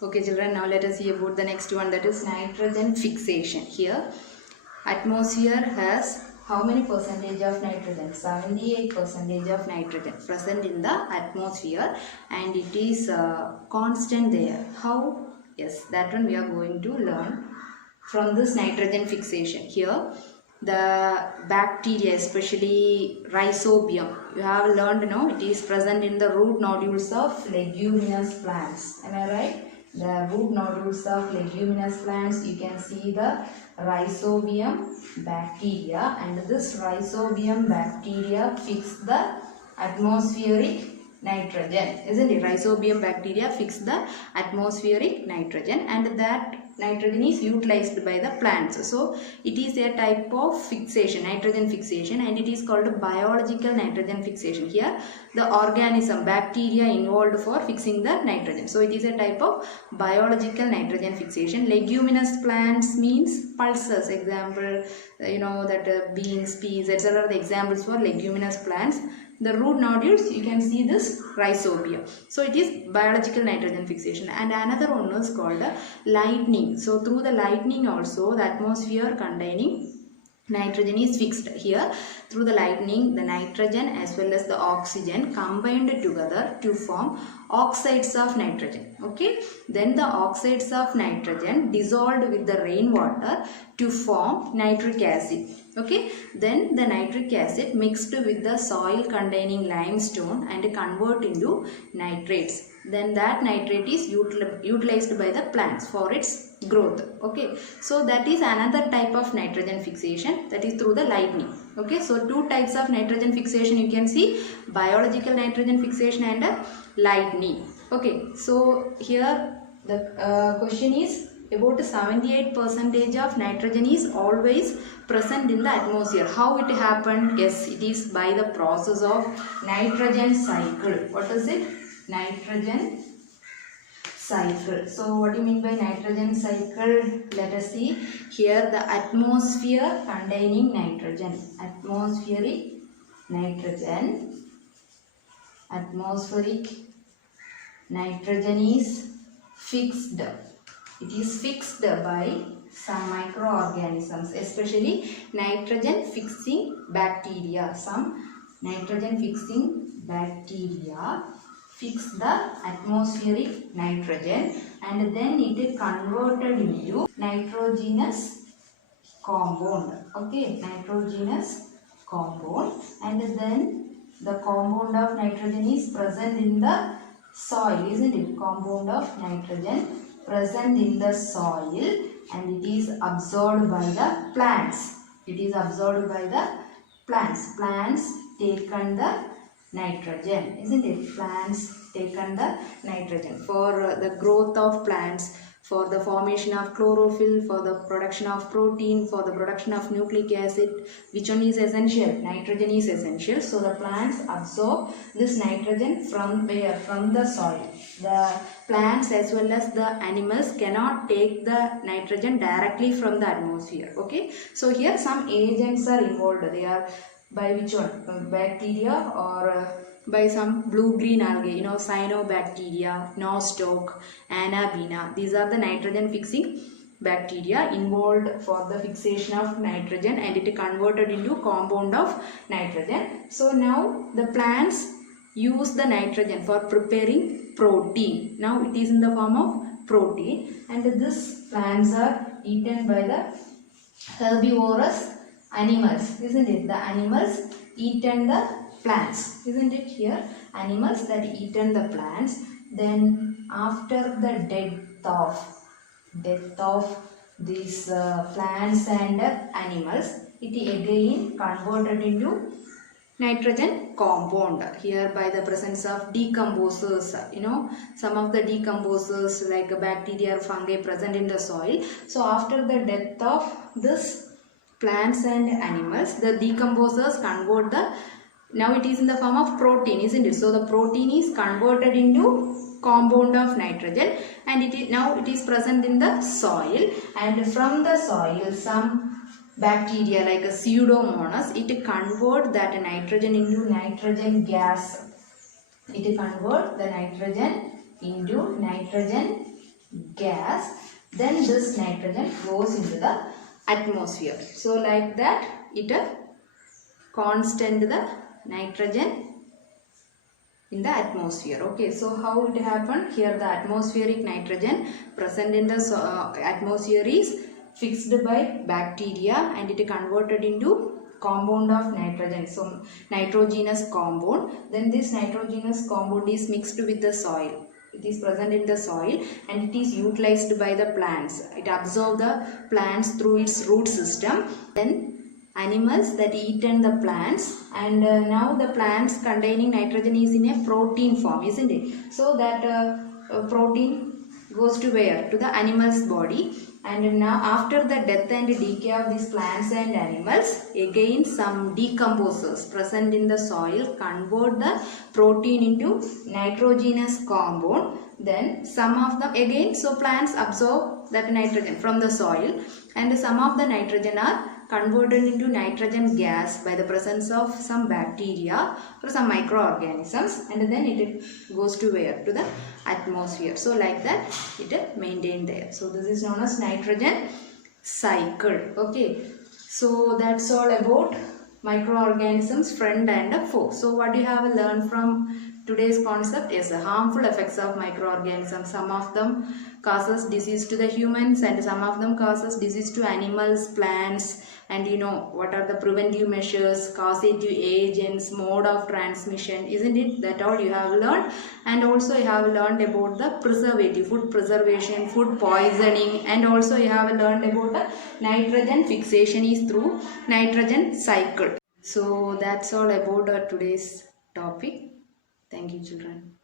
Okay children, now let us see about the next one, that is nitrogen fixation. Here atmosphere has how many percentage of nitrogen? 78% of nitrogen present in the atmosphere, and it is constant there. How? Yes, that one we are going to learn from this nitrogen fixation. Here the bacteria, especially rhizobium, you have learned now, it is present in the root nodules of leguminous plants. Am I right? The root nodules of leguminous plants, you can see the rhizobium bacteria, and this rhizobium bacteria fix the atmospheric nitrogen, isn't it? Rhizobium bacteria fix the atmospheric nitrogen, and that nitrogen is utilized by the plants. So it is a type of fixation, nitrogen fixation, and it is called biological nitrogen fixation. Here the organism, bacteria involved for fixing the nitrogen. So it is a type of biological nitrogen fixation. Leguminous plants means pulses, example that beans, peas, etc. are the examples for leguminous plants. The root nodules, you can see this rhizobium. So it is biological nitrogen fixation. And another one is called lightning. So through the lightning also, the atmosphere containing nitrogen is fixed. Here through the lightning, the nitrogen as well as the oxygen combined together to form oxides of nitrogen. Okay, then the oxides of nitrogen dissolved with the rainwater to form nitric acid. Okay, then the nitric acid mixed with the soil containing limestone and convert into nitrates. Then that nitrate is utilized by the plants for its growth. Okay, so that is another type of nitrogen fixation, that is through the lightning. Okay, so two types of nitrogen fixation you can see, biological nitrogen fixation and lightning. Okay, so here the question is about 78% of nitrogen is always present in the atmosphere. How it happened? Yes, it is by the process of nitrogen cycle. What is it? Nitrogen cycle. So what do you mean by nitrogen cycle? Let us see. Here the atmosphere containing nitrogen, atmospheric nitrogen, atmospheric nitrogen is fixed. It is fixed by some microorganisms, especially nitrogen fixing bacteria. Some nitrogen fixing bacteria fix the atmospheric nitrogen, and then it is converted into nitrogenous compound. Okay, nitrogenous compound, and then the compound of nitrogen is present in the soil, isn't it? Compound of nitrogen present in the soil, and it is absorbed by the plants. It is absorbed by the plants. Plants taken the nitrogen, isn't it? Plants taken the nitrogen for the growth of plants, for the formation of chlorophyll, for the production of protein, for the production of nucleic acid. Which one is essential? Nitrogen is essential. So the plants absorb this nitrogen from where? From the soil. The plants as well as the animals cannot take the nitrogen directly from the atmosphere. Okay, so here some agents are involved. They are by which one? Bacteria or by some blue-green algae, cyanobacteria, nostoc, anabina. These are the nitrogen fixing bacteria involved for the fixation of nitrogen, and it is converted into compound of nitrogen. So now the plants use the nitrogen for preparing protein. Now it is in the form of protein, and these plants are eaten by the herbivorous animals, isn't it? The animals eaten the plants, isn't it? Here animals that eaten the plants. Then after the death of these plants and animals, it again converted into nitrogen compound. Here by the presence of decomposers, some of the decomposers like bacteria or fungi present in the soil. So after the death of this plants and animals, the decomposers convert the, now it is in the form of protein, isn't it? So the protein is converted into compound of nitrogen, and now it is present in the soil, and from the soil some bacteria like a pseudomonas, it convert that nitrogen into nitrogen gas. It convert the nitrogen into nitrogen gas, then this nitrogen goes into the atmosphere. So like that it constant the nitrogen in the atmosphere. Okay, so how it happened? Here the atmospheric nitrogen present in the atmosphere is fixed by bacteria and it converted into compound of nitrogen, so nitrogenous compound. Then this nitrogenous compound is mixed with the soil. It is present in the soil and it is utilized by the plants. It absorbs the plants through its root system. Then animals that eaten the plants, and now the plants containing nitrogen is in a protein form, isn't it? So that protein goes to where? To the animal's body. And now after the death and decay of these plants and animals, again some decomposers present in the soil convert the protein into nitrogenous compound. Then some of them again, so plants absorb that nitrogen from the soil and some of the nitrogen are converted into nitrogen gas by the presence of some bacteria or some microorganisms, and then it goes to where? To the atmosphere. So like that it maintained there. So this is known as nitrogen cycle. Okay, so that's all about microorganisms, friend and foe. So what you have learned from today's concept is the harmful effects of microorganisms. Some of them causes disease to the humans and some of them causes disease to animals, plants, and you know what are the preventive measures, causative agents, mode of transmission, isn't it? That all you have learned. And also you have learned about the preservative, food preservation, food poisoning, and also you have learned about the nitrogen fixation is through nitrogen cycle. So that's all about today's topic. Thank you, children.